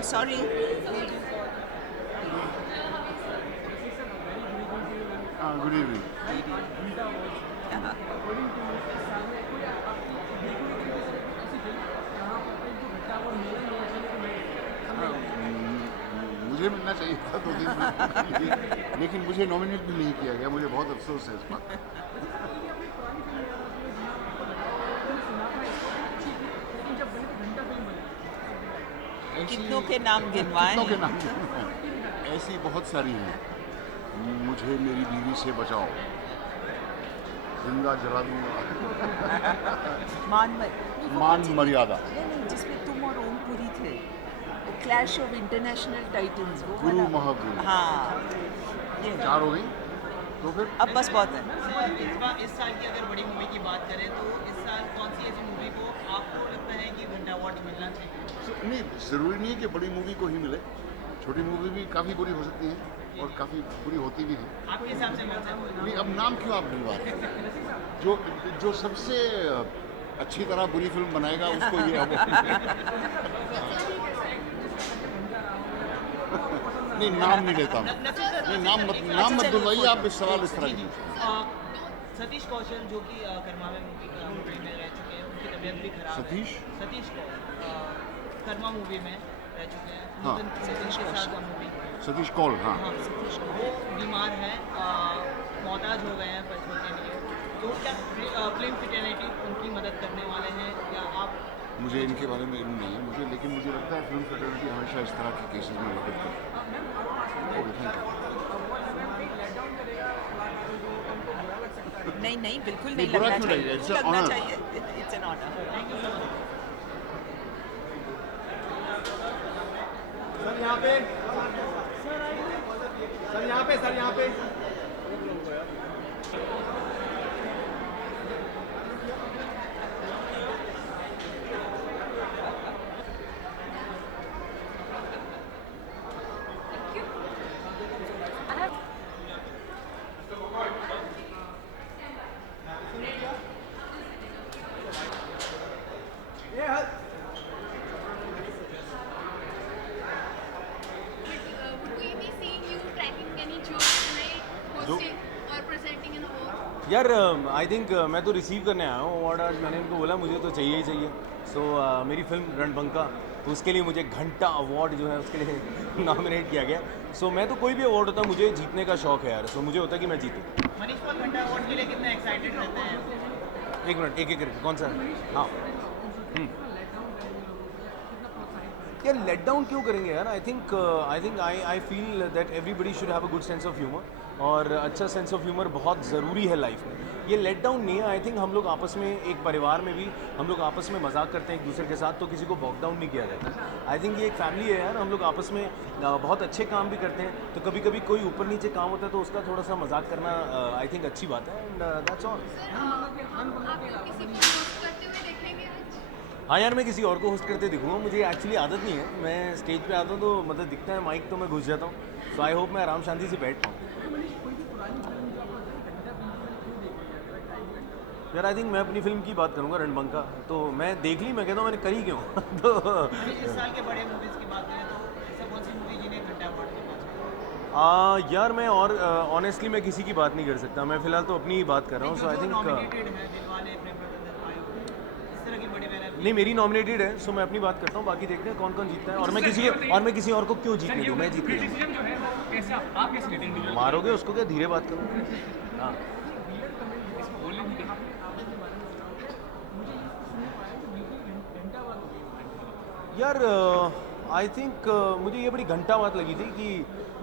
I'm sorry. Good evening. Yeah. मुझे मिलना चाहिए था 2 दिन फिल्मों के लिए, लेकिन मुझे नॉमिनेट भी नहीं किया गया। मुझे बहुत अफसोस है इस बात का। कितनों के नाम गिनवाए कितनों के हैं? नाम हैं? ऐसी बहुत सारी हैं। मुझे मेरी बीवी से बचाओ, जिंदा जला दूंगा, मान मर्यादा, नहीं, जिसमें तुम और ओमपुरी थे, वो क्लैश ऑफ इंटरनेशनल टाइटन्स, वो गुरु वाला। महागुरु। हाँ, ये 4 हो गई तो फिर अब बस बहुत है। इस साल की अगर बड़ी मूवी की बात करें तो इस साल कौन सी ऐसी मूवी को आपको लगता है कि घंटा अवार्ड मिलना चाहिए? नहीं, ज़रूरी नहीं है कि बड़ी मूवी को ही मिले। छोटी मूवी भी काफ़ी बुरी हो सकती है और काफ़ी बुरी होती भी है। आपके हिसाब से कौन सा होगा? नहीं, अब नाम क्यों आप दिलवा रहे हैं? जो सबसे अच्छी तरह बुरी फिल्म बनाएगा उसको ये अवार्ड। नहीं, नाम नहीं लेता मैं। नहीं, नाम मत दिलवाइए आप। इस सवाल इस तरह की। सतीश कौशल जो कि कर्मा में मूवी का रोल में रह चुके हैं, उनकी तबीयत भी खराब है। सतीश कौशल कर्मा मूवी में रह चुके हैं। हाँ। सतीश के साथ मूवी। सतीश कौल, हाँ। हाँ, वो बीमार हैं, मोहताज हो गए हैं पैसों के लिए। तो क्या फिल्म फिटर्निटी उनकी मदद करने वाले हैं या आप? मुझे इनके बारे में इल्म नहीं है मुझे, लेकिन मुझे लगता है फिल्म फेडरेलिटी हमेशा इस तरह के केसेस में मदद करती है। Okay, thank you. नहीं, बिल्कुल नहीं, नहीं बुरा लगना क्यों चाहिए। लगेगा? It's an लगना honor. चाहिए। It's an honor. सर यहाँ पे, सर यहाँ पे, सर यहाँ पे। ये हल Would we be seeing you cracking any jokes tonight, hosting or presenting an award? यार आई थिंक मैं तो रिसीव करने आया हूँ अवार्ड आज। मैंने इनको बोला मुझे तो चाहिए ही चाहिए। सो मेरी फिल्म रणबंका, तो उसके लिए मुझे घंटा अवार्ड जो है उसके लिए नॉमिनेट किया गया। सो मैं तो कोई भी अवार्ड होता है, मुझे जीतने का शौक है यार। सो मुझे होता है कि मैं जीतूँ। मनीष पाल घंटा अवार्ड के लिए कितने एक्साइटेड रहते हैं? एक मिनट, एक करके कौन सा? हाँ, यार लेट डाउन क्यों करेंगे यार? आई think I feel that everybody should have a good sense of humour, और अच्छा सेंस ऑफ ह्यूमर बहुत ज़रूरी है लाइफ में। ये लेट डाउन नहीं है। आई थिंक हम लोग आपस में, एक परिवार में भी हम लोग आपस में मजाक करते हैं एक दूसरे के साथ, तो किसी को बॉक डाउन नहीं किया जाता। आई थिंक ये एक फैमिली है यार। हम लोग आपस में बहुत अच्छे काम भी करते हैं, तो कभी कभी कोई ऊपर नीचे काम होता है तो उसका थोड़ा सा मजाक करना आई थिंक अच्छी बात है। And that's all. सर, आप किसी को होस्ट करते हुए देखेंगे आज? हाँ यार, मैं किसी और को होस्ट करते दिखूंगा। मुझे एक्चुअली आदत नहीं है। मैं स्टेज पे आता हूँ तो मतलब दिखता है माइक तो मैं घुस जाता हूँ। सो आई होप मैं आराम शांति से बैठ पाऊँ। यार आई थिंक मैं अपनी फिल्म की बात करूँगा, रणबंका। तो मैं देख ली, मैं कहता हूँ मैंने करी क्यों। तो इस साल के बड़े मूवीज़ की बात करें तो ऐसा कौन सी मूवी जिन्हें घंटा अवार्ड के पास? यार मैं और ऑनेस्टली मैं किसी की बात नहीं कर सकता। मैं फिलहाल तो अपनी ही बात कर रहा हूँ। सो आई थिंक नॉमिनेटेड है दिलवाले, प्रेम रतन आयोग, इस तरह की बड़े बैनर। नहीं, मेरी नॉमिनेटेड है। सो मैं अपनी बात करता हूँ, बाकी देखते हैं कौन कौन जीतता है। और मैं किसी और को क्यों जीतने दूँ? मैं जीत गया। मारोगे उसको क्या? धीरे बात करो। हाँ यार, आई थिंक मुझे ये बड़ी घंटा बात लगी थी कि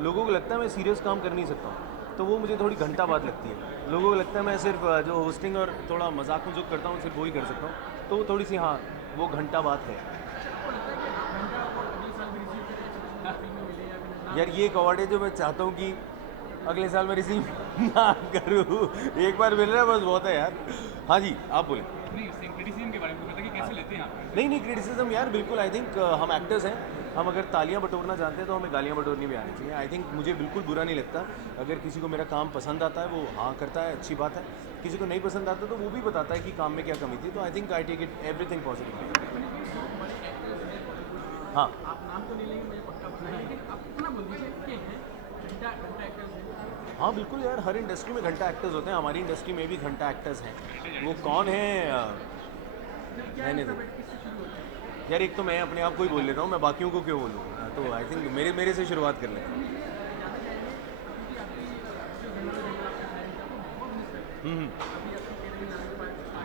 लोगों को लगता है मैं सीरियस काम कर नहीं सकता हूँ, तो वो मुझे थोड़ी घंटा बात लगती है। लोगों को लगता है मैं सिर्फ जो होस्टिंग और थोड़ा मजाक में जो करता हूँ सिर्फ वही कर सकता हूँ, तो वो थोड़ी सी, हाँ, वो घंटा बात है। यार ये एक अवार्ड है जो मैं चाहता हूँ कि अगले साल मैं रिसीव ना करूँ। एक बार मिल रहा है बस, बहुत है यार। हाँ जी, आप बोले। क्रिटिसिज्म के बारे में मतलब कि कैसे लेते हैं आप? नहीं, क्रिटिसिज्म यार बिल्कुल। आई थिंक हम एक्टर्स हैं, हम अगर तालियां बटोरना जानते हैं तो हमें गालियां बटोरनी भी आनी चाहिए। आई थिंक मुझे बिल्कुल बुरा नहीं लगता अगर किसी को मेरा काम पसंद आता है, वो हाँ करता है, अच्छी बात है। किसी को नहीं पसंद आता तो वो भी बताता है कि काम में क्या कमी थी। तो I think I take it everything positive. हाँ आप नाम तो नहीं लेंगे मुझे पक्का पता है, लेकिन आप इतना बोल दीजिए कि हैं घंटा घंटा एक्टर्स हैं। हाँ बिल्कुल यार, हर इंडस्ट्री में घंटा एक्टर्स होते हैं, हमारी इंडस्ट्री में भी घंटा एक्टर्स हैं। वो कौन है मैंने तो यार, एक तो मैं अपने आप को ही बोल लेता हूँ, मैं बाकियों को क्यों बोलूँ। तो आई थिंक मेरे से शुरुआत कर लें।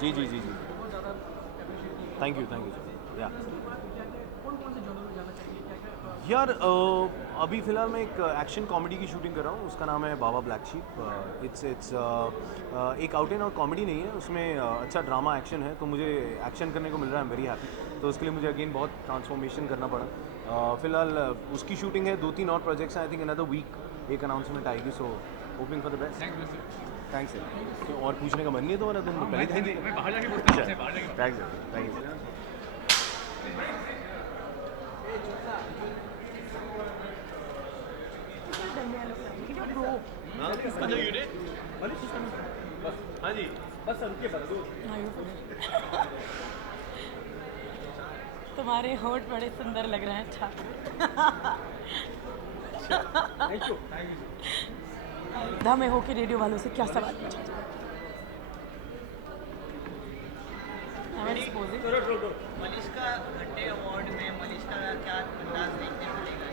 जी जी जी जी, थैंक यू सर। यार अभी फ़िलहाल मैं एक एक्शन कॉमेडी की शूटिंग कर रहा हूँ, उसका नाम है बाबा ब्लैक शीप। इट्स एक आउट एंड आउट कॉमेडी नहीं है, उसमें अच्छा ड्रामा एक्शन है, तो मुझे एक्शन करने को मिल रहा है, आई एम वेरी हैप्पी। तो उसके लिए मुझे अगेन बहुत ट्रांसफॉर्मेशन करना पड़ा। फ़िलहाल उसकी शूटिंग है, 2-3 और प्रोजेक्ट्स हैं, आई थिंक अनदर वीक एक अनाउंसमेंट आएगी, सो hoping for the best. Thank you sir. Thanks sir. तो और पूछने का मन नहीं है तुम्हारा? तुम पहले थैंक यू। मैं बाहर जाके पूछता हूँ आपसे, बाहर जाके। Thanks sir, thank you. हाँ जी, बस रुकिए तुम्हारे होठ बड़े सुंदर लग रहे हैं। अच्छा थैंक यू। धा में होके रेडियो वालों से क्या सवाल पूछा जाए? मलिश्का घंटे अवार्ड में मलिश्का का क्या अंदाज देखने को मिलेगा?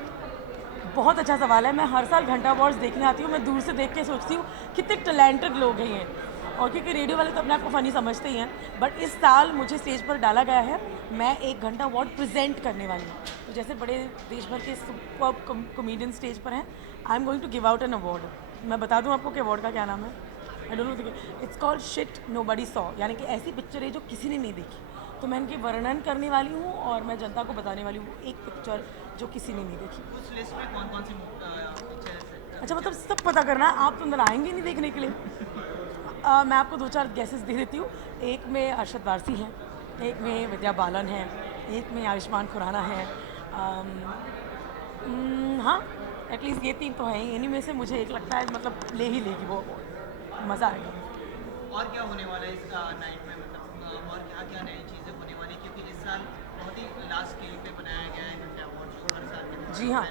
बहुत अच्छा सवाल है। मैं हर साल घंटा अवार्ड्स देखने आती हूँ, मैं दूर से देख के सोचती हूँ कितने टैलेंटेड लोग हैं ये, और क्योंकि रेडियो वाले तो अपने आप को फ़नी समझते ही हैं, बट इस साल मुझे स्टेज पर डाला गया है, मैं एक घंटा अवार्ड प्रेजेंट करने वाली हूँ। तो जैसे बड़े देश भर के सुपर कॉमेडियन स्टेज पर हैं, I am going to give out an award. मैं बता दूँ आपको कि अवार्ड का क्या नाम है? I don't know, it's called shit nobody saw, यानी कि ऐसी पिक्चर है जो किसी ने नहीं देखी। तो मैं इनकी वर्णन करने वाली हूँ और मैं जनता को बताने वाली हूँ एक पिक्चर जो किसी ने नहीं देखी। उस लिस्ट में कौन कौन सी पिक्चर्स है? अच्छा, मतलब सब पता करना है, आप तो अंदर आएंगे नहीं देखने के लिए। मैं आपको 2-4 गैसेस दे देती हूँ। एक में अरशद वारसी है, एक में विद्या बालन है, एक में आयुष्मान खुराना है। हाँ, एटलीस्ट ये 3 तो हैं। इन्हीं में से मुझे एक लगता है मतलब ले ही लेगी वो, मज़ा आएगा। और क्या होने वाला है इस नाइट में, मतलब और क्या क्या नई चीज़ें होने वाली, क्योंकि इस साल बहुत ही लास्ट स्केल पे बनाया गया है घंटा अवार्ड शो हर साल के। जी हाँ,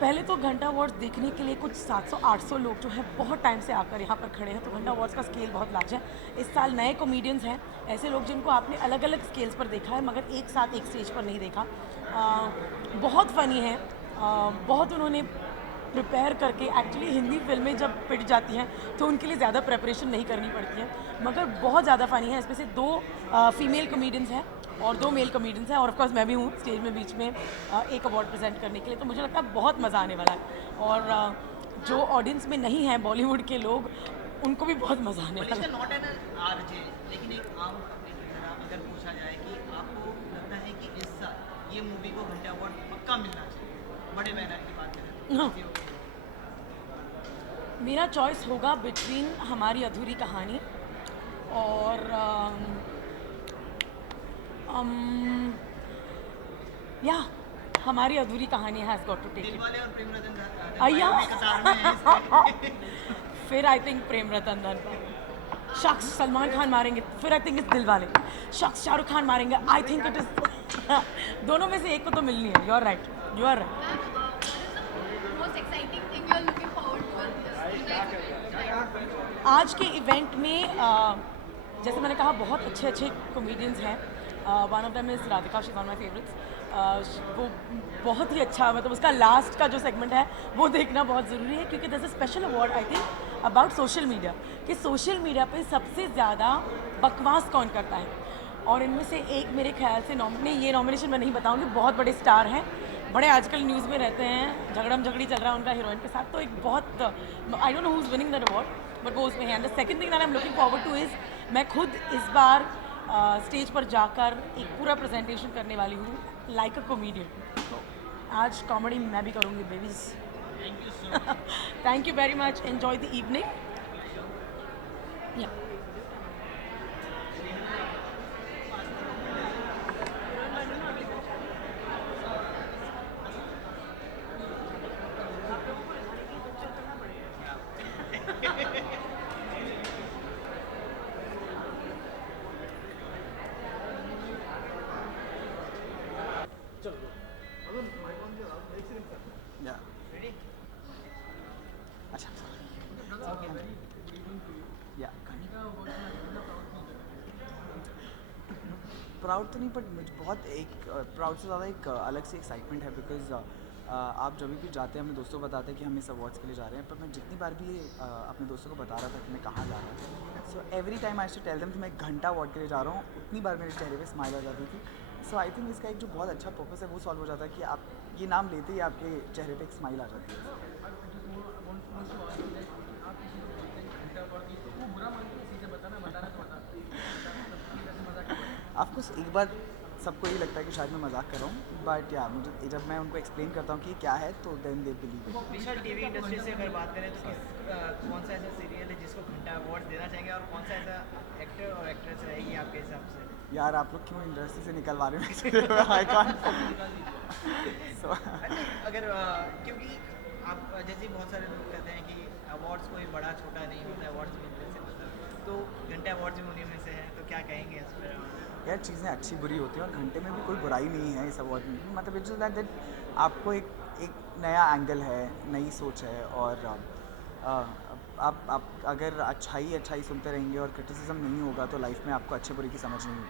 पहले तो घंटा अवार्ड्स देखने के लिए कुछ 700-800 लोग जो है बहुत टाइम से आकर यहाँ पर खड़े हैं, तो घंटा अवार्ड्स का स्केल बहुत लार्ज है। इस साल नए कॉमेडियंस हैं, ऐसे लोग जिनको आपने अलग अलग स्केल्स पर देखा है मगर एक साथ एक स्टेज पर नहीं देखा। बहुत फ़नी है, बहुत उन्होंने प्रिपेयर करके, एक्चुअली हिंदी फिल्में जब पिट जाती हैं तो उनके लिए ज़्यादा प्रेपरेशन नहीं करनी पड़ती है, मगर बहुत ज़्यादा फ़नी है। इसमें से 2 फीमेल कॉमेडियंस हैं और 2 मेल कॉमेडियंस हैं, और ऑफ कोर्स मैं भी हूँ स्टेज में बीच में एक अवार्ड प्रेजेंट करने के लिए। तो मुझे लगता है बहुत मज़ा आने वाला है, और जो ऑडियंस में नहीं हैं बॉलीवुड के लोग, उनको भी बहुत मज़ा आने वाला है। नॉट एन आरजे, लेकिन एक आम पब्लिक की तरह अगर पूछा जाए कि आपको लगता है कि इस साल ये मूवी को घंटा अवार्ड पक्का मिलना चाहिए, बड़े बैनर की बात करें, मेरा चॉइस होगा बिटवीन हमारी अधूरी कहानी और या हमारी अधूरी कहानी has got to take it. Dilwale और प्रेम रतन अय्या। भी कतार में हैं इसमें। फिर आई थिंक प्रेम रतन धन, शख्स सलमान खान मारेंगे, फिर आई थिंक इस दिलवाले, शख्स शाहरुख खान मारेंगे, आई थिंक इट इज दोनों में से एक को तो मिलनी है। You are right, you are right. Most exciting thing you are looking forward to in this? आज के इवेंट में जैसे मैंने कहा बहुत अच्छे अच्छे कॉमेडियंस हैं। One of them is Radhika, she is one of my favourites. वो बहुत ही अच्छा, मतलब उसका लास्ट का जो सेगमेंट है वो देखना बहुत ज़रूरी है, क्योंकि दस a special award I think about social media, कि सोशल मीडिया पे सबसे ज़्यादा बकवास कौन करता है। और इनमें से एक मेरे ख्याल से नहीं, ये नॉमिनेशन मैं नहीं बताऊंगी, बहुत बड़े स्टार हैं, बड़े आजकल न्यूज़ में रहते हैं, झगड़म झगड़ी चल रहा है उनका हीरोइन के साथ, तो एक बहुत I don't know who is winning that award, but वो उसमें है। And the second thing that I am looking forward two is, मैं खुद इस बार स्टेज पर जाकर एक पूरा प्रेजेंटेशन करने वाली हूँ लाइक अ कॉमेडियन। तो आज कॉमेडी मैं भी करूँगी babies. Thank you so much. Thank you very much, enjoy the evening. या या घंटा अवार्ड में कितना प्राउड फील कर रहे हैं? प्राउड तो नहीं, बट मुझे बहुत एक प्राउड से ज़्यादा एक अलग सी एक्साइटमेंट है, बिकॉज आप जब भी जाते हैं अपने दोस्तों को बताते हैं कि हम इस अवार्ड्स के लिए जा रहे हैं, पर मैं जितनी बार भी अपने दोस्तों को बता रहा था कि मैं कहाँ जा रहा हूँ, so every time I to tell them कि मैं 1 घंटा अवार्ड के लिए जा रहा हूँ, उतनी बार मेरे चेहरे पे स्माइल आ जाती थी. सो आई थिंक इसका एक जो बहुत अच्छा पर्पस है वो सॉल्व हो जाता है कि आप ये नाम लेते ही आपके चेहरे पे एक स्माइल आ जाती है. आप किसी को बोलते हैं घंटा अवार्ड की तो वो बुरा मानते हैं, सीधे बताना तो बता मजाक ऑफकोर्स एक बार सबको ये लगता है कि शायद मैं मजाक कर रहा हूँ, बट या मुझे जब मैं उनको एक्सप्लेन करता हूँ कि क्या है तो then they believe it. Vishal, TV industry से अगर बात करें तो कौन सा ऐसा सीरियल है जिसको घंटा अवार्ड देना चाहेंगे, और कौन सा ऐसा एक्टर और एक्ट्रेस रहेगी आपके हिसाब से? यार आप लोग क्यों इंडस्ट्री से निकलवा रहे हो? I can't. सो अगर क्योंकि आप जैसे बहुत सारे लोग कहते हैं कि अवार्ड्स कोई बड़ा छोटा नहीं होता, अवार्ड्स मिलने से होता है, तो घंटा अवार्ड्स भी उन्हीं में से है, तो क्या कहेंगे इस पर? यार चीज़ें अच्छी बुरी होती हैं और घंटे में भी कोई बुराई नहीं है इस अवार्ड में भी. मतलब इट्स दैट आपको एक नया एंगल है, नई सोच है, और आप अगर अच्छाई सुनते रहेंगे और क्रिटिसिज्म नहीं होगा तो लाइफ में आपको अच्छे बुरे की समझ नहीं होगी.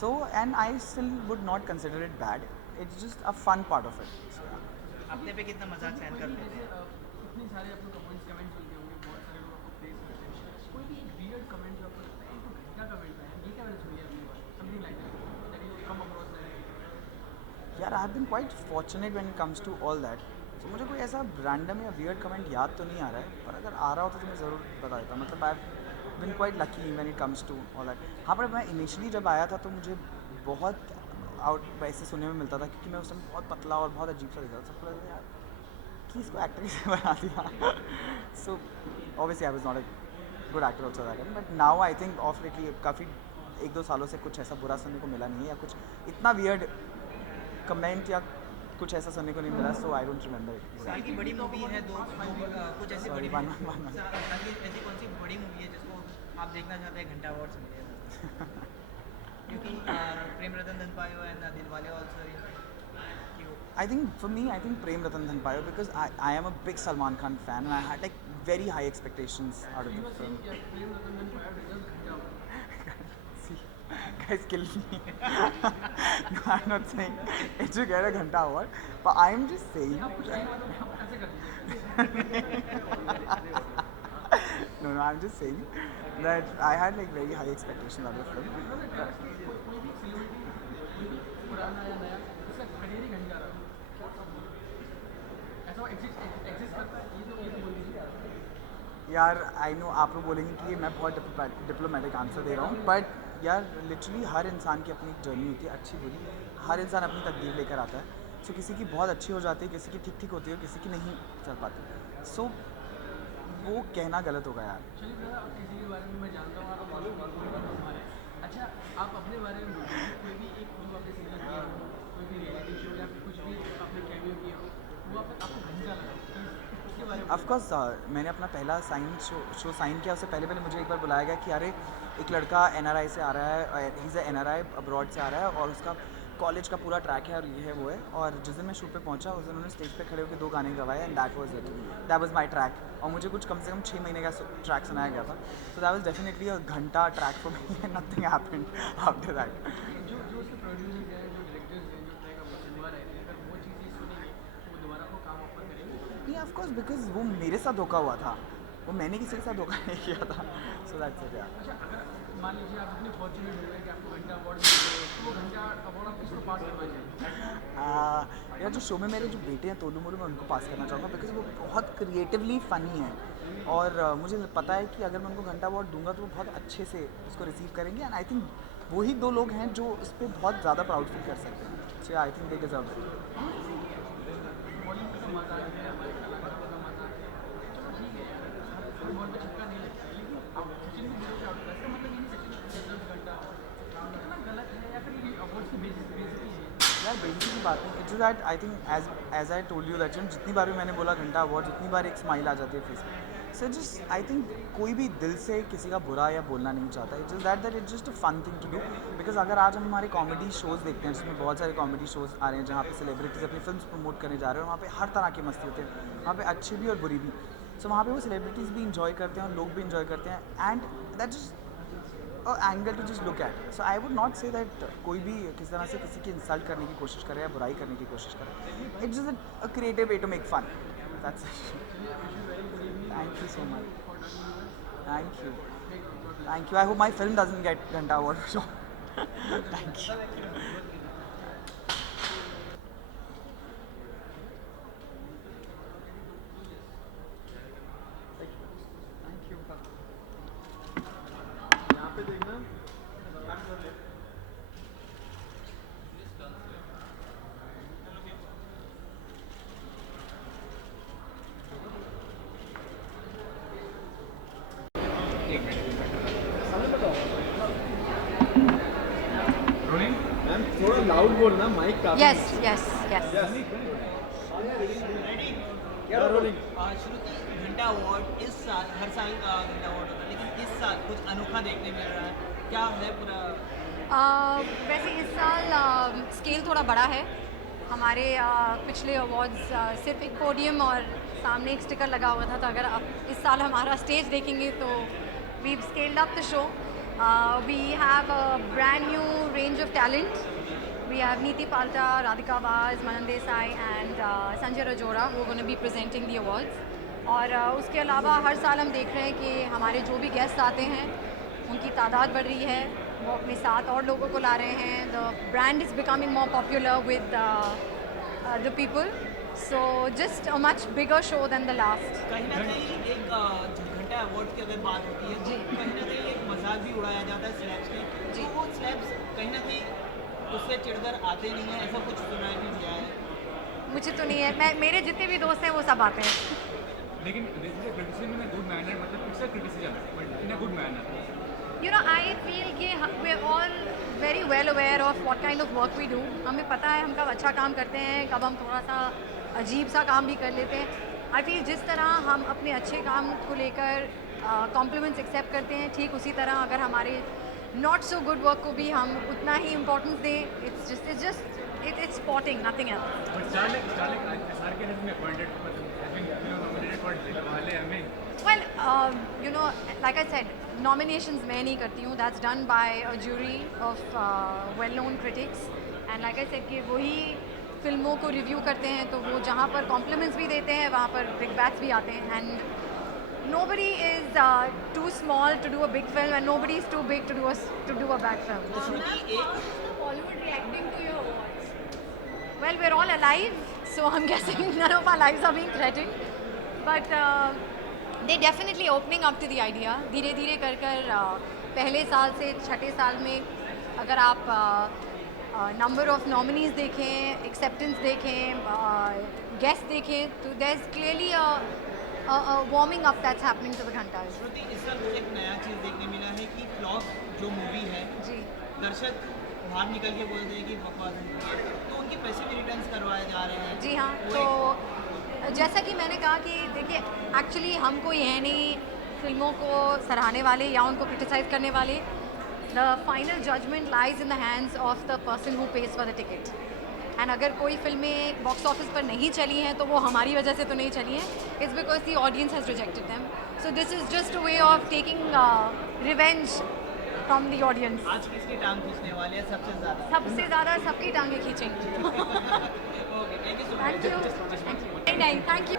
So and I still would not consider it bad, it's just a fun part of it. अपने पे कितना मजाक सहन कर लेते हैं? इतनी सारे आपको कमेंट्स मिलते होंगे, बहुत सारे लोग आपको प्रेज करते हैं, कोई भी एक वियर्ड कमेंट जो आपको लगता है तो घंटा कमेंट है, ये क्या मैंने सुनी है अपनी बात, something like that you come across that? यार I have been quite fortunate when it comes to all that. तो मुझे कोई ऐसा रैंडम या वियर्ड कमेंट याद तो नहीं आ रहा है, पर अगर आ रहा होता तो मैं ज़रूर बता देता. मतलब I have been quite lucky when it comes to all that. हाँ, पर मैं इनिशियली जब आया था तो मुझे बहुत आउट वैसे सुनने में मिलता था, क्योंकि मैं उस टाइम बहुत पतला और बहुत अजीब सा दिखता था. सबको लगता था यार कि इसको एक्टर से बना दिया. So obviously I was not a good actor also that, but now I think of lately काफ़ी 1-2 सालों से कुछ ऐसा बुरा सुनने को मिला नहीं है, या कुछ इतना वियर्ड कमेंट या कुछ ऐसा सुनने को नहीं मिला. सो आई डोंट रिमेंबर इट. साल की बड़ी मूवी है कुछ ऐसी Sorry, बड़ी one more. साल की ऐसी कौन सी बड़ी मूवी है जिसको आप देखना चाहते हैं घंटा अवार्ड्स मिले? क्योंकि प्रेम रतन धन पायो and Dilwale also. I think for me, I think Prem Ratan Dhan Payo, because I am a big Salman Khan fan and I had like very high expectations out of the film. Prem Ratan Dhan पायो deserves घंटा award. See, guys kill me. No, I'm not saying it should get a Ghanta award, but I'm just saying. ऐसे कर दीजिए. No, I'm just saying that I had like very high expectations out of the film. कोई भी celebrity, कोई भी पुराना या नया, उसका करियर ही घंटा रहा. ऐसा एग्जिस्ट करता है, ये तो बोल दीजिए. यार आई नो आप लोग बोलेंगे कि ये मैं बहुत डिप्लोमेटिक आंसर दे रहा हूँ, बट यार लिटरली हर इंसान की अपनी एक जर्नी होती है, अच्छी बुरी. हर इंसान अपनी तकदीर लेकर आता है. सो किसी की बहुत अच्छी हो जाती है, किसी की ठीक होती है, किसी की नहीं चल पाती. सो वो कहना गलत होगा यार. चलिए भैया, किसी के बारे में मैं जानता हूँ, आप बहुत हमारे. अच्छा, आप अपने बारे में बोलिए, कोई भी एक जो आपने सीरियल किया हो, कोई भी रियलिटी शो या फिर कुछ भी आपने कैमियो किया हो, वो आपको घंटा लगा, उसके बारे में. ऑफकोर्स मैंने अपना पहला शो साइन किया, उससे पहले मुझे एक बार बुलाया गया कि अरे एक लड़का NRI से आ रहा है, ही इज़ NRI अब्रॉड से आ रहा है और उसका कॉलेज का पूरा ट्रैक है और ये है वो है. और जिस दिन मैं शूट पे पहुंचा उस दिन उन्होंने स्टेज पे खड़े होकर 2 गाने गवाए and that was it. That was my track. और मुझे कुछ कम से कम 6 महीने का ट्रैक सुनाया गया था. So that was definitely a घंटा track for me and nothing happened after that. जो उसके प्रोड्यूसर्स हैं, जो डायरेक्टर्स हैं, जो ट्रैक आपको सुनवा रहे थे, अगर वो चीज़ें सुनेंगे तो वो दोबारा आपको काम ऑफर करेंगे? नहीं, ऑफकोर्स, बिकॉज वो मेरे साथ धोखा हुआ था, वो मैंने किसी के साथ धोखा नहीं किया था. So that's it. यार अच्छा, अगर मान लीजिए आप इतने फॉर्चुनेट हो गए कि आपको घंटा अवार्ड मिल गए, तो वो घंटा अवार्ड आप किसको पास करना चाहिए? यार जो शो में मेरे जो बेटे हैं तोलू मोलू, मैं उनको पास करना चाहूँगा, बिकॉज वो बहुत क्रिएटिवली फ़नी है. और मुझे पता है कि अगर मैं उनको घंटा अवार्ड दूंगा तो वो बहुत अच्छे से उसको रिसीव करेंगे. एंड आई थिंक वही 2 लोग हैं जो इस पर बहुत ज़्यादा प्राउड फील कर सकते हैं. So I think they deserve it. Bollywood का मजाक है, हमारे कलाकारों का मजाक है, चलो ठीक है यार, हर बॉल पे छक्का नहीं लगता है, लेकिन अब सचिन भी जीरो आउट करते हैं, मतलब ये नहीं सचिन deserves घंटा. इतना गलत है या फिर ये अवार्ड्स की बेइज्जती है? यार बेसिक की बात नहीं. It's that I think as I told you that जितनी बार भी मैंने बोला घंटा अवार्ड, जितनी बार एक स्माइल आ जाती है फेस पे. सो जस्ट आई थिंक कोई भी दिल से किसी का बुरा या बोलना नहीं चाहता. It's just that it's just a fun thing to do. Because अगर आज हम हमारे कॉमेडी शोज़ देखते हैं, जिसमें बहुत सारे कॉमेडी शोज़ आ रहे हैं जहाँ पे सेलिब्रिटीज़ अपनी फिल्म प्रमोट करने जा रहे हैं, वहाँ पे हर तरह की मस्ती होती है, वहाँ पे अच्छी भी और बुरी भी. सो वहाँ पे वो सेलिब्रिटीज़ भी इंजॉय करते हैं और लोग भी इंजॉय करते हैं and that is angle to just look at. So I would not say that कोई भी किसी तरह से किसी की इंसल्ट करने की कोशिश करे या बुराई करने की कोशिश करे. It's just a creative way to make fun. That's thank you so much. Thank you. Thank you. I hope my film doesn't get Ghanta Award for sure. Thank you. Thank you. यहाँ पे देखना थोड़ा loud बोलना mic का. Yes, yes, yes. श्रुति, घंटा award इस साल, हर साल घंटा अवार्ड होता है, लेकिन इस साल कुछ अनोखा देखने मिल रहा है. क्या है पूरा? वैसे इस साल स्केल थोड़ा बड़ा है. हमारे पिछले अवार्ड्स सिर्फ एक पोडियम और सामने एक स्टिकर लगा हुआ था, तो अगर आप इस साल हमारा स्टेज देखेंगे तो we scaled up the show. We have a brand new range of talent. We have Neeti Palta, Radhika Vaz, Manan Desai and Sanjay Rajora who are going to be presenting the awards. और उसके अलावा हर साल हम देख रहे हैं कि हमारे जो भी गेस्ट आते हैं उनकी तादाद बढ़ रही है, वो अपने साथ और लोगों को ला रहे हैं. The brand is becoming more popular with the people. So just a much bigger show than the last. कहीं ना कहीं एक घंटा अवार्ड की अगर बात होती है, जी. कहीं ना कहीं एक मजाक भी उड़ाया जाता है स्लैब्स के. जी. तो वो स्लैब्स कहीं ना कहीं उससे चिढ़कर आते नहीं है, ऐसा कुछ सुना भी गया है. मुझे तो नहीं है, मेरे जितने भी दोस्त हैं वो सब आते हैं. लेकिन this is a criticism in a good manner. मतलब it's a criticism but in a good manner. You know, I feel कि we are all very well aware of what kind of work we do. हमें पता है हम कब अच्छा काम करते हैं, कब हम थोड़ा सा अजीब सा काम भी कर लेते हैं. I feel जिस तरह हम अपने अच्छे काम को लेकर कॉम्प्लीमेंट्स एक्सेप्ट करते हैं, ठीक उसी तरह अगर हमारे नॉट सो गुड वर्क को भी हम उतना ही इम्पोर्टेंस दें. It's spotting, nothing else. But Starlight SRK has been appointed, has been nominated for Dilwale Amin. Well, you know, like I said, nominations मैं नहीं करती हूँ. That's done by a jury of well-known critics. And like I said कि वही फिल्मों को review करते हैं, तो वो जहाँ पर कॉम्प्लीमेंट्स भी देते हैं वहाँ पर बिग बैट्स भी आते हैं. And nobody is too small to do a big film, and nobody is too big to do a bad film. Bollywood reacting to your awards? Well, we're all alive, so I'm guessing none of our lives are being threatened. But they're definitely opening up to the idea. धीरे धीरे कर पहले साल से छठे साल में अगर आप नंबर ऑफ नॉमिनीज देखें, एक्सेप्टेंस देखें, गेस्ट देखें, तो there's clearly a warming up that's happening to the Ghantas. श्रुति, इस साल मुझे एक नया चीज़ देखने मिला है कि फ्लॉप जो मूवी है, जी. दर्शक बाहर निकल के बोलते हैं कि बकवास मूवी है, तो उनके पैसे भी रिटर्न्स करवाए जा रहे हैं. जी हाँ. वो तो जैसा कि मैंने कहा कि देखिए, एक्चुअली हम कोई है नहीं फिल्मों को सराहने वाले या उनको क्रिटिसाइज करने वाले. The final judgement lies in the hands of the person who pays for the ticket. And अगर कोई फिल्में बॉक्स ऑफिस पर नहीं चली हैं तो वो हमारी वजह से तो नहीं चली हैं. It's because the audience has rejected them. So this is just a way of taking revenge from the audience. आज किसकी टांग खींचने वाले हैं सबसे ज़्यादा? सबसे ज़्यादा सबकी टांगे खींचेंगे. Okay, thank you so much. Thank you. नहीं, थैंक यू.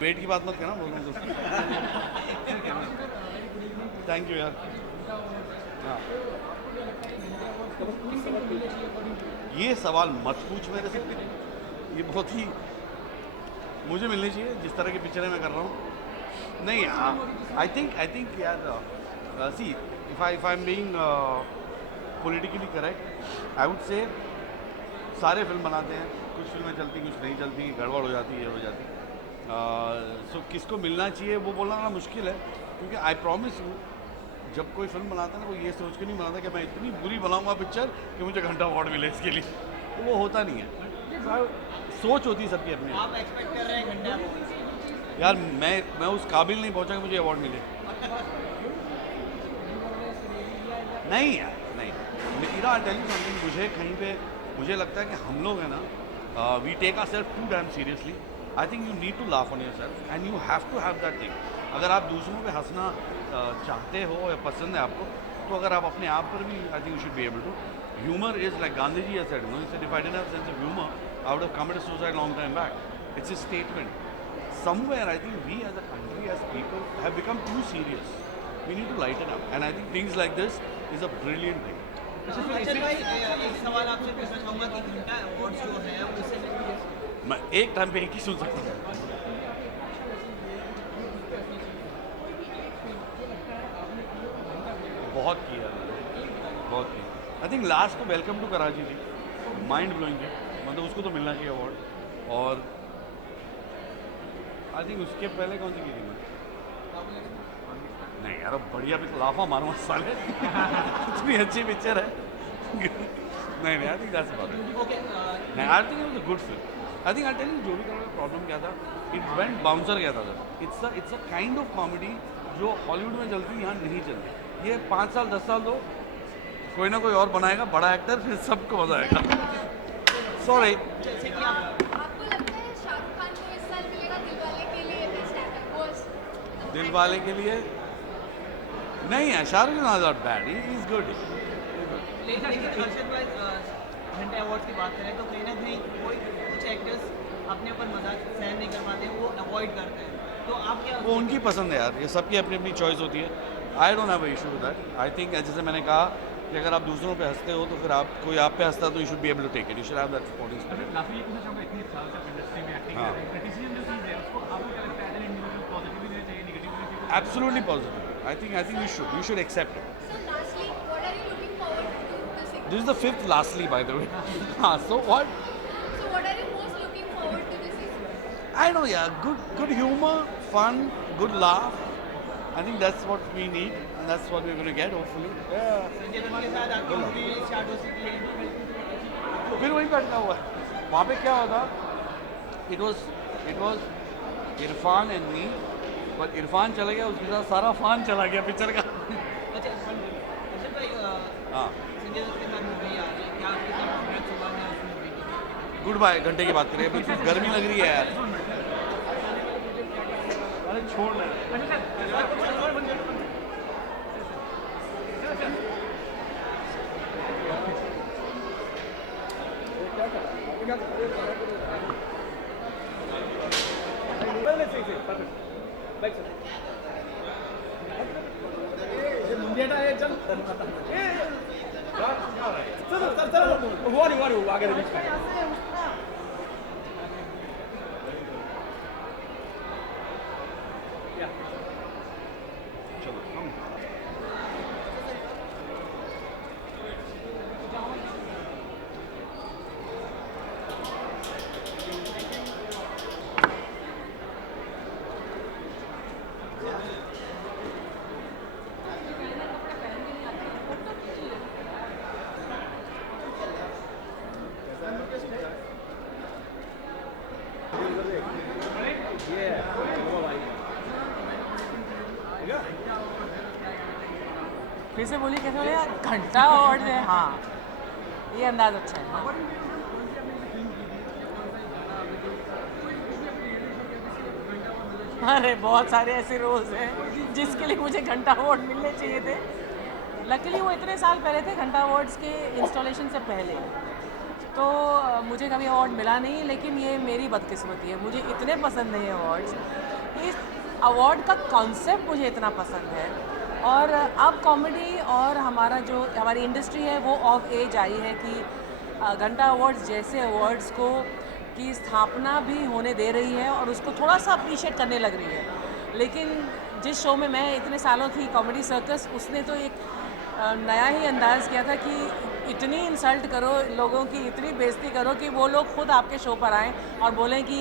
वेट की बात मत करना, बोल रहा हूँ. थैंक यू यार. हाँ, ये सवाल मत पूछ मेरे से. ये बहुत ही मुझे मिलनी चाहिए जिस तरह की पिक्चरें मैं कर रहा हूँ. नहीं, आई थिंक यार, see if I am being politically correct, I would say सारे फिल्म बनाते हैं, कुछ फिल्में चलती, कुछ नहीं चलती, गड़बड़ हो जाती, ये हो जाती. सो किसको मिलना चाहिए वो बोलना ना मुश्किल है, क्योंकि आई प्रॉमिस यू, जब कोई फिल्म बनाता है ना, वो ये सोच के नहीं बनाता कि मैं इतनी बुरी बनाऊंगा पिक्चर कि मुझे घंटा अवार्ड मिले इसके लिए. तो वो होता नहीं है. सोच होती है सबकी अपनी. आप एक्सपेक्ट कर रहे हैं घंटा यार मैं उस काबिल नहीं पहुंचा कि मुझे अवार्ड मिले। नहीं यार नहीं, मेरा आई टेल यू समथिंग, मुझे कहीं पे मुझे लगता है कि हम लोग है ना, we take our self too damn seriously. I think you need to laugh on your self and you have to have that thing. अगर आप दूसरों पे हंसना चाहते हो या पसंद है आपको, तो अगर आप अपने आप पर भी, I think you should be able to. Humour is like Gandhi ji has said, you know, he said if I didn't have sense of humor I would have committed suicide long time back. It's a statement. Somewhere I think we as a country, as people, have become too serious. We need to lighten up, and I think things like this is a brilliant thing. अच्छा भाई, एक सवाल आपसे पूछना चाहूँगा कि घंटा awards जो है उससे मैं एक टाइम पे एक ही सुन सकता हूँ। बहुत किया, बहुत किया। आई थिंक लास्ट तो वेलकम टू कराची थी, माइंड ब्लोइंग है, मतलब उसको तो मिलना चाहिए अवार्ड। और आई थिंक उसके पहले कौन सी की थी मैं? नहीं यार, बढ़िया पिक्चर, लाफा मारूंगा साले। इतनी अच्छी पिक्चर है। नहीं I think that's about it. नहीं, I think it was a good film. I think I tell you, जो भी करने का प्रॉब्लम क्या था, इट वेंट बाउंसर गया था sir. It's a kind of comedy जो हॉलीवुड में चलती, यहाँ नहीं चलती। ये 5 साल 10 साल दो, कोई ना कोई और बनाएगा बड़ा एक्टर, फिर सबको मजा आएगा। सॉरी। जैसे कि आप आपको लगता है शाहरुख खान को इस साल मिलेगा दिलवाले के लिए बेस्ट एक्टर बॉस? दिल वाले के लिए नहीं है, Shahrukh is not bad, he is good. लेकिन अर्शद भाई, घंटे अवार्ड्स की बात करें तो कहीं ना कहीं कुछ एक्टर्स अपने ऊपर मजाक सहन नहीं कर पाते, वो अवॉइड करते हैं, तो आप क्या? वो उनकी पसंद है यार, ये सबकी अपनी अपनी चॉइस होती है। I don't have a issue with that. I think जैसे मैंने कहा कि अगर आप दूसरों पे हंसते हो तो फिर कोई आप पे हंसता तो you should be able to take it, you should have that supporting spirit. Last में ये पूछना चाहूँगा, इतनी साल से इंडस्ट्री में एक्टिंग हाँ। कर रहे हैं, क्रिटिसिज्म जो चीज़ है उसको आपको क्या लगता है, एज एन इंडिविजुअल पॉजिटिव लेना चाहिए, नेगेटिव लेना चाहिए? Absolutely positive. I think you should accept it. So lastly, what are you looking forward to this evening? This is the 5th lastly, by the way. So what? So what are you most looking forward to this evening? I know, yeah. Good humor, fun, good laugh. I think that's what we need, and that's what we're going to get, hopefully. Yeah. Sanjay Dutt के साथ आपकी movie start हो चुकी है। फिर वहीं बैठा हुआ है। वहाँ पे क्या होता? It was Irfan and me, but Irfan चला गया, उसके साथ सारा फान चला गया पिक्चर का। अच्छा अर्शद भाई, हाँ, संजय दत्त के साथ मूवी आ रही है, क्या आपकी कॉन्फिडेंस हुआ है उस मूवी की? गुड बाय घंटे की बात करें, अभी गर्मी लग रही है यार। अरे छोड़ फिर से बोलिए, कैसे बोले यार? घंटा अवार्ड है, हाँ, ये अंदाज अच्छा है। हाँ। अरे बहुत सारे ऐसे रोल्स हैं जिसके लिए मुझे घंटा अवार्ड मिलने चाहिए थे। लकीली वो इतने साल पहले थे, घंटा अवार्ड्स के इंस्टॉलेशन से पहले, तो मुझे कभी अवार्ड मिला नहीं। लेकिन ये मेरी बदकिस्मती है, मुझे इतने पसंद है ये अवार्ड्स। इस अवार्ड का कॉन्सेप्ट मुझे इतना पसंद है, और अब कॉमेडी और हमारी इंडस्ट्री है वो ऑफ एज आई है कि घंटा अवार्ड्स जैसे अवार्ड्स को की स्थापना भी होने दे रही है और उसको थोड़ा सा अप्रिशिएट करने लग रही है। लेकिन जिस शो में मैं इतने सालों थी, कॉमेडी सर्कस, उसने तो एक नया ही अंदाज़ किया था कि इतनी इंसल्ट करो लोगों की, इतनी बेइज्जती करो कि वो लोग खुद आपके शो पर आएँ और बोलें कि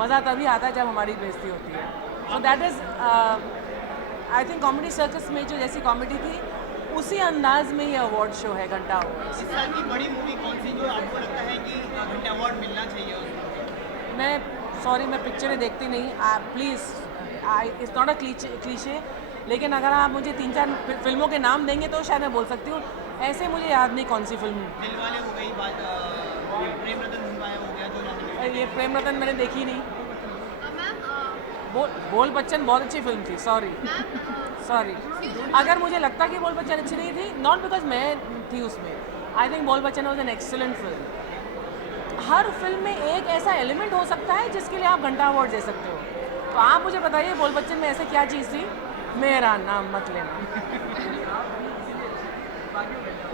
मज़ा तभी आता है जब हमारी बेइज्जती होती है। So that is I think comedy circus में जो जैसी कॉमेडी थी उसी अंदाज में ये अवार्ड शो है घंटा अवार्ड। इस साल की बड़ी मूवी कौन सी जो आपको लगता है कि घंटा अवार्ड मिलना चाहिए उसको? मैं सॉरी मैं पिक्चरें देखती नहीं, please it's not a cliché, लेकिन अगर आप मुझे 3-4 फिल्मों के नाम देंगे तो शायद मैं बोल सकती हूँ, ऐसे मुझे याद नहीं कौन सी फिल्म। दिलवाले हो गई बात, प्रेम रतन धुनवाया हो गया जो नानी। ये प्रेम रतन मैंने देखी नहीं। मैम बोल बच्चन बहुत अच्छी फिल्म थी, सॉरी सॉरी। अगर मुझे लगता कि बोल बच्चन अच्छी नहीं थी, नॉट बिकॉज मैं थी उसमें, आई थिंक बोल Bachchan was an excellent film. Her film में एक ऐसा एलिमेंट हो सकता है जिसके लिए आप घंटा अवार्ड दे सकते हो। तो आप मुझे बताइए बोल बच्चन में ऐसे क्या चीज़ थी? मेरा नाम मत लेना।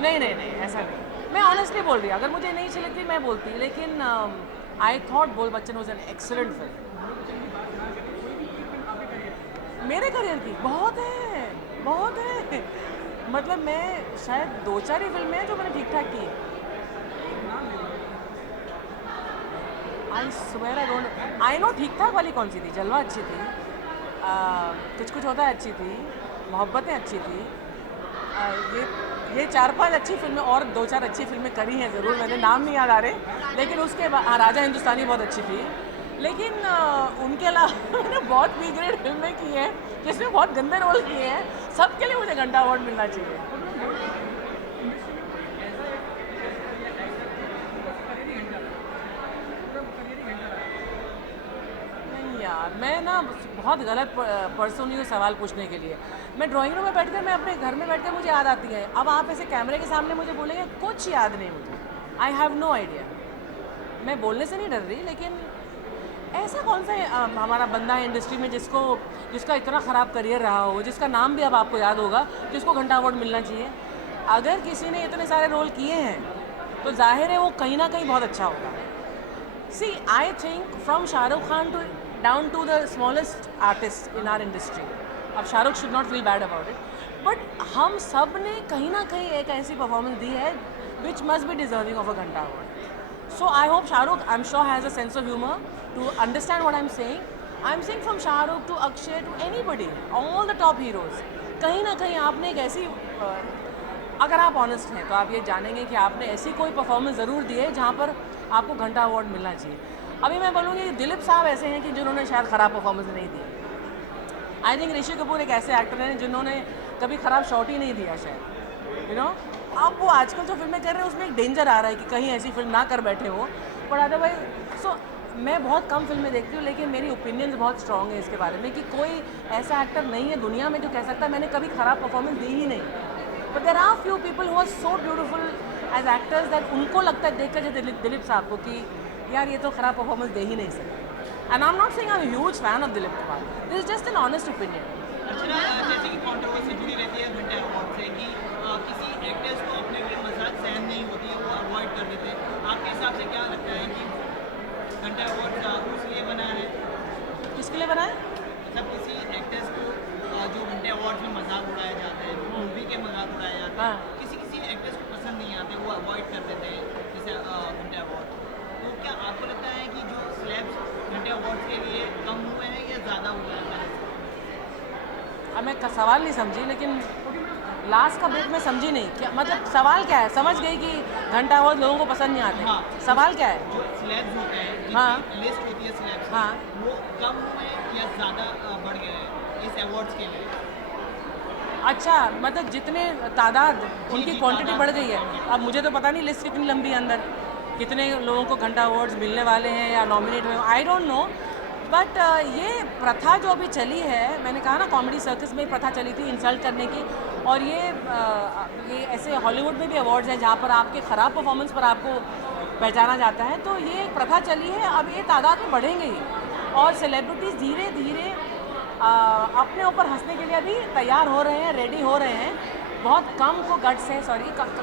नहीं ऐसा नहीं, मैं ऑनेस्टली बोल रही हूँ, अगर मुझे नहीं अच्छी लगती मैं बोलती, लेकिन आई थॉट बोल Bachchan was an excellent film. मेरे करियर की बहुत है, मतलब मैं शायद 2-4 ही फिल्में हैं जो मैंने ठीक ठाक की। I swear I don't, I know ठीक ठाक वाली कौन सी थी। जलवा अच्छी थी, कुछ होता है अच्छी थी, मोहब्बतें अच्छी थी, ये 4-5 अच्छी फिल्में और 2-4 अच्छी फिल्में करी हैं ज़रूर, मैंने नाम नहीं याद आ रहे, लेकिन उसके बाद राजा हिंदुस्तानी बहुत अच्छी थी। लेकिन उनके अलावा मैंने बहुत बी ग्रेड फिल्में की हैं जिसमें बहुत गंदे रोल किए हैं, सबके लिए मुझे घंटा अवार्ड मिलना चाहिए। नहीं यार, मैं ना बहुत गलत पर्सन हूँ सवाल पूछने के लिए। मैं ड्राइंग रूम में बैठ कर, मैं अपने घर में बैठ कर मुझे याद आती है। अब आप ऐसे कैमरे के सामने मुझे बोलेंगे, कुछ याद नहीं मुझे, आई हैव नो आइडिया। मैं बोलने से नहीं डर रही, लेकिन ऐसा कौन सा हमारा बंदा है इंडस्ट्री में जिसका इतना ख़राब करियर रहा हो, जिसका नाम भी अब आपको याद होगा, जिसको घंटा अवार्ड मिलना चाहिए। अगर किसी ने इतने सारे रोल किए हैं तो जाहिर है वो कहीं ना कहीं बहुत अच्छा होगा। See I think from Shahrukh Khan to down to the smallest artist in our industry, अब Shahrukh should not feel bad about it, but हम सब ने कहीं ना कहीं एक ऐसी परफॉर्मेंस दी है which must be deserving of a घंटा award. So I hope Shahrukh, I'm sure, has a sense of humor to understand what I'm saying. I'm saying from Shahrukh to Akshay to anybody, all the top heroes. कहीं ना कहीं आपने एक ऐसी, अगर आप honest हैं तो आप ये जानेंगे कि आपने ऐसी कोई परफॉर्मेंस ज़रूर दी है जहाँ पर आपको घंटा अवार्ड मिलना चाहिए। अभी मैं बोलूँगी दिलीप साहब ऐसे हैं कि जिन्होंने शायद ख़राब परफॉर्मेंस नहीं दी। आई थिंक ऋषि कपूर एक ऐसे एक्टर हैं जिन्होंने कभी ख़राब शॉट ही नहीं दिया शायद, यू नो। अब वो आजकल जो फिल्में कर रहे हैं उसमें एक डेंजर आ रहा है कि कहीं ऐसी फिल्म ना कर बैठे हो, बट अदरवाइज सो मैं बहुत कम फिल्में देखती हूँ, लेकिन मेरी ओपिनियंस बहुत स्ट्रॉन्ग है इसके बारे में कि कोई ऐसा एक्टर नहीं है दुनिया में जो कह सकता है मैंने कभी ख़राब परफॉर्मेंस दी ही नहीं। But there are few people who are so beautiful as actors that उनको लगता है देखकर जैसे दिलीप साहब को कि यार ये तो ख़राब परफॉर्मेंस दे ही नहीं सकते। And I am not saying I am huge fan of Dilip Kumar, this is just an honest opinion. अच्छा, जैसे कि कंट्रोवर्सी जुड़ी रहती है घंटा अवार्ड से कि किसी एक्टर्स को अपने लिए मजाक सहन नहीं होती है, वो अवॉइड कर देते हैं। आपके हिसाब से क्या लगता है कि घंटा अवार्ड उसके लिए बना है? किसके लिए बना है? मतलब किसी एक्टर्स को जो घंटे अवार्ड में मजाक उड़ाया जाता है, मूवी के मजाक उड़ाए जाते हैं, किसी एक्टर्स को पसंद नहीं आते, वो अवॉइड कर देते हैं जैसे घंटे अवार्ड। तो क्या आपको लगता है कि जो स्लैब्स घंटे अवार्ड के लिए कम हुए हैं या ज़्यादा हुए हैं? अब मैं सवाल नहीं समझी, लेकिन लास्ट का ब्रेक में समझी नहीं, क्या मतलब सवाल क्या है? समझ गई कि घंटा अवार्ड लोगों को पसंद नहीं आते। हाँ, सवाल क्या है? जो स्लैब्स होते हैं, हाँ, लिस्ट होती है स्लैब्स, हाँ, वो कम हुए या ज़्यादा बढ़ गए हैं इस अवार्ड्स के लिए? अच्छा, मतलब जितने तादाद उनकी क्वांटिटी बढ़ गई है। अब मुझे तो पता नहीं लिस्ट कितनी लंबी है, अंदर कितने लोगों को घंटा अवार्ड्स मिलने वाले हैं या नॉमिनेट हुए, आई डोंट नो। बट ये प्रथा जो अभी चली है, मैंने कहा ना कॉमेडी सर्कस में प्रथा चली थी इंसल्ट करने की, और ये ऐसे हॉलीवुड में भी अवार्ड्स हैं जहाँ पर आपके ख़राब परफॉर्मेंस पर आपको पहचाना जाता है। तो ये एक प्रथा चली है, अब ये तादाद में बढ़ेंगे ही, और सेलिब्रिटीज़ धीरे धीरे अपने ऊपर हंसने के लिए अभी तैयार हो रहे हैं, रेडी हो रहे हैं। बहुत कम को गट्स है,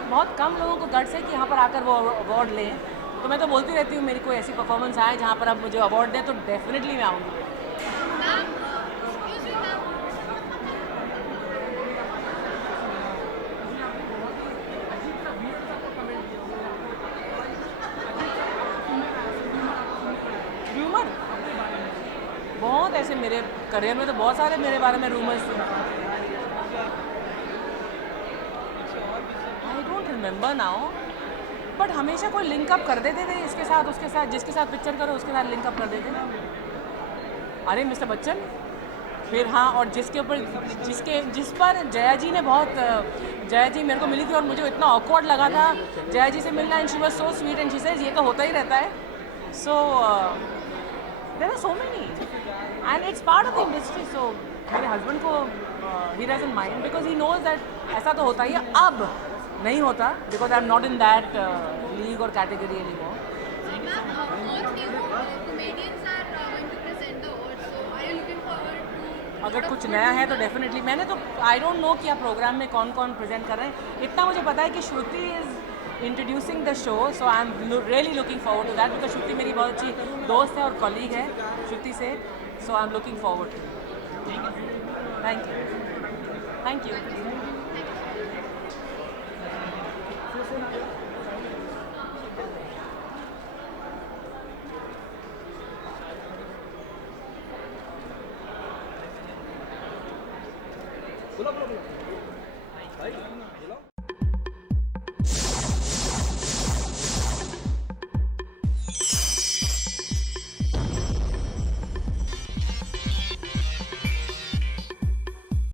बहुत कम लोगों को गट्स है कि यहाँ पर आकर वो अवार्ड लें। तो मैं तो बोलती रहती हूँ मेरी कोई ऐसी परफॉर्मेंस आए जहाँ पर अब मुझे अवार्ड दें तो डेफिनेटली मैं आऊँगी। रूमर बहुत ऐसे मेरे करियर में तो बहुत सारे मेरे बारे में रूमर्स थे। I don't remember now, but हमेशा कोई लिंक अप कर देते थे इसके साथ उसके साथ, जिसके साथ पिक्चर करो उसके साथ लिंक अप कर देते ना। अरे मिस्टर बच्चन, फिर हाँ, और जिसके ऊपर जिस पर जया जी ने बहुत जया जी मेरे को मिली थी और मुझे इतना ऑकवर्ड लगा था जया जी से मिलना, and she was so sweet and she says ये तो होता ही रहता है। So there are so many and it's part of the industry. So मेरे हस्बैंड को he doesn't mind because he knows that ऐसा तो होता ही है। अब नहीं होता because I am not in that league और कैटेगरी एनी मोर। अगर कुछ नया है तो डेफिनेटली, मैंने तो आई डोंट नो कि आप प्रोग्राम में कौन कौन प्रेजेंट कर रहे हैं। इतना मुझे पता है कि Shruti is introducing the show, so I am really looking forward to that because Shruti मेरी बहुत अच्छी दोस्त है और कॉलीग है श्रुति से, so I am looking forward to. Thank you, thank you. बोलो बोलो बोलो भाई, बोलो।